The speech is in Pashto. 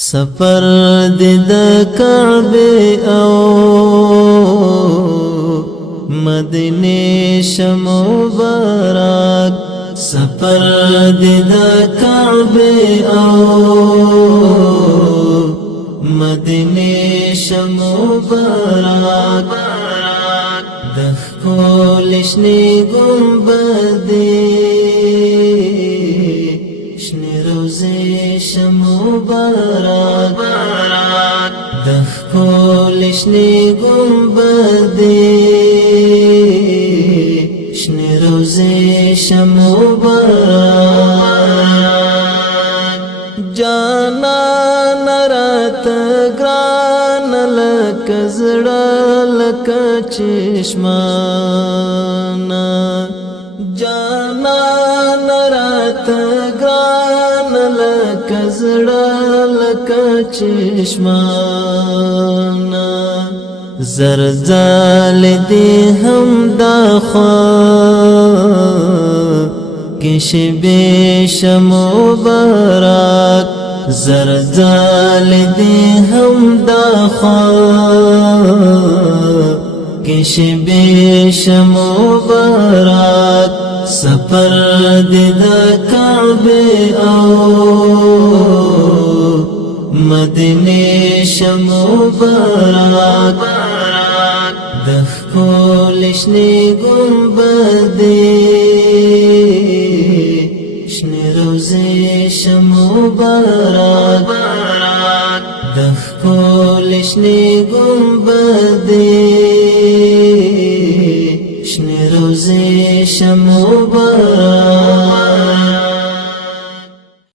سفر د کعبه او مدینه شمبارک سفر د کعبه او مدینه شمبارک دخول شنی گنبده شنی روزه شمبارک دخول شنی گنبده شنی روزه شمبارک جانا نرات گران لک زڑا لک چشمانا جانا نرات گران لک زڑا لک چشمانا زرزال دی هم داخوا کش بیش مبارک زرزال دی هم داخوا کش بیش مبارک سفر دی دا کعبه او مدینه شمبارک دخول شنی گنبده شنی روزه شمبارک دخول شنی گنبده شنی روزه شمبارک